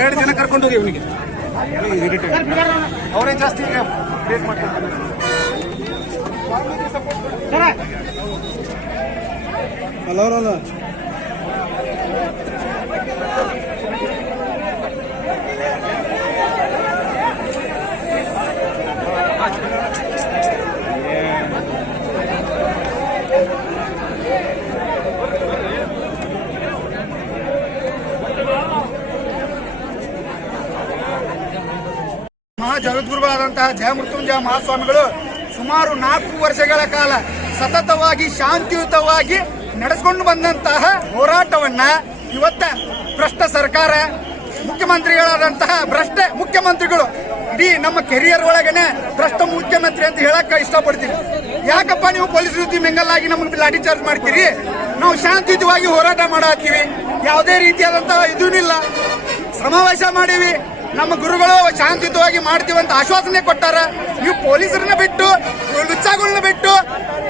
ಎರಡು ಜನ ಕರ್ಕೊಂಡು ಹೋಗಿ ಇವನಿಗೆ ಅವರೇ ಜಾಸ್ತಿ ರೇಟ್ ಮಾಡ್ತಾರೆ. ಜಗದ್ಗುರುಗಳಾದಂತಹ ಜಯಮೃತ್ಯುಂಜಯ ಮಹಾಸ್ವಾಮಿಗಳು ಸುಮಾರು 4 ವರ್ಷಗಳ ಕಾಲ ಸತತವಾಗಿ ಶಾಂತಿಯುತವಾಗಿ ನಡೆಸಿಕೊಂಡು ಬಂದಂತಹ ಹೋರಾಟವನ್ನ ಇವತ್ತ ಭ್ರಷ್ಟ ಸರ್ಕಾರ, ಮುಖ್ಯಮಂತ್ರಿಗಳಾದಂತಹ ಭ್ರಷ್ಟ ಮುಖ್ಯಮಂತ್ರಿಗಳು ಇಡೀ ನಮ್ಮ ಕೆರಿಯರ್ ಒಳಗನೆ ಭ್ರಷ್ಟ ಮುಖ್ಯಮಂತ್ರಿ ಅಂತ ಹೇಳಕ್ ಇಷ್ಟಪಡ್ತೀನಿ. ಯಾಕಪ್ಪ ನೀವು ಪೊಲೀಸ್ ರೀತಿ ಮಿಂಗಲ್ ನಮಗೆ ಲಾಠಿ ಚಾರ್ಜ್ ಮಾಡ್ತೀರಿ? ನಾವು ಶಾಂತಿಯುತವಾಗಿ ಹೋರಾಟ ಮಾಡತ್ತೀವಿ, ಯಾವುದೇ ರೀತಿಯಾದಂತಹ ಇದೂನಿಲ್ಲ. ಸಮಾವೇಶ ಮಾಡೀವಿ, ನಮ್ಮ ಗುರುಗಳು ಶಾಂತಿಯುತವಾಗಿ ಮಾಡ್ತೀವಂತ ಆಶ್ವಾಸನೆ ಕೊಟ್ಟಾರ. ನೀವು ಪೊಲೀಸರನ್ನ ಬಿಟ್ಟು, ಲುಚ್ಚಾಗಳನ್ನ ಬಿಟ್ಟು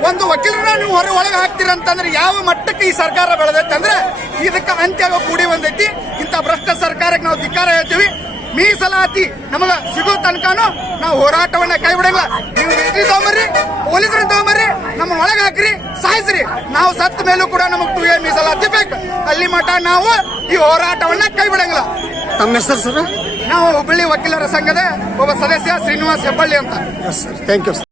ಒಂದು ವಕೀಲರನ್ನ ನೀವು ಒಳಗೆ ಹಾಕ್ತೀರಂತಂದ್ರೆ ಯಾವ ಮಟ್ಟಕ್ಕೆ ಈ ಸರ್ಕಾರ ಬೆಳೆದೈತಂದ್ರೆ ಇದಕ್ಕೆ ಅಂತ್ಯ ಕೂಡಿ ಬಂದೈತಿ. ಇಂಥ ಭ್ರಷ್ಟ ಸರ್ಕಾರಕ್ಕೆ ನಾವು ಧಿಕ್ಕಾರ ಹೇಳ್ತೀವಿ. ಮೀಸಲಾತಿ ನಮಗ ಸಿಗೋ ತನಕನೂ ನಾವು ಹೋರಾಟವನ್ನ ಕೈ ಬಿಡಲ್ಲ. ನೀವು ಮಿಲಿಟರಿ ತಗೊಂಬರ್ರಿ, ಪೊಲೀಸರನ್ನ ತಗೊಂಬರ್ರಿ, ನಮ್ಮ ಒಳಗೆ ಹಾಕ್ರಿ, ಸಾಯಿಸ್ರಿ. ನಾವು ಸತ್ತ ಮೇಲೂ ಕೂಡ ನಮಗೆ 2A ಮೀಸಲಾತಿ ಬೇಕು. ಅಲ್ಲಿ ಮಠ ನಾವು ಈ ಹೋರಾಟವನ್ನ ಕೈ ಬಿಡಂಗಿಲ್ಲ. ತಮ್ಮ ಹೆಸರು ಸರ್? ನಾವು ಹುಬ್ಬಳ್ಳಿ ವಕೀಲರ ಸಂಘದ ಒಬ್ಬ ಸದಸ್ಯ ಶ್ರೀನಿವಾಸ್ ಹೆಬ್ಬಳ್ಳಿ ಅಂತ. Thank you sir.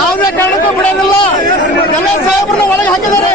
ಯಾವುದೇ ಕಾರಣಕ್ಕೂ ಬಿಡೋದಿಲ್ಲ. ಎಲ್ಲ ಸಾಹೇಬ್ರನ್ನ ಒಳಗೆ ಹಾಕಿದ್ದಾರೆ.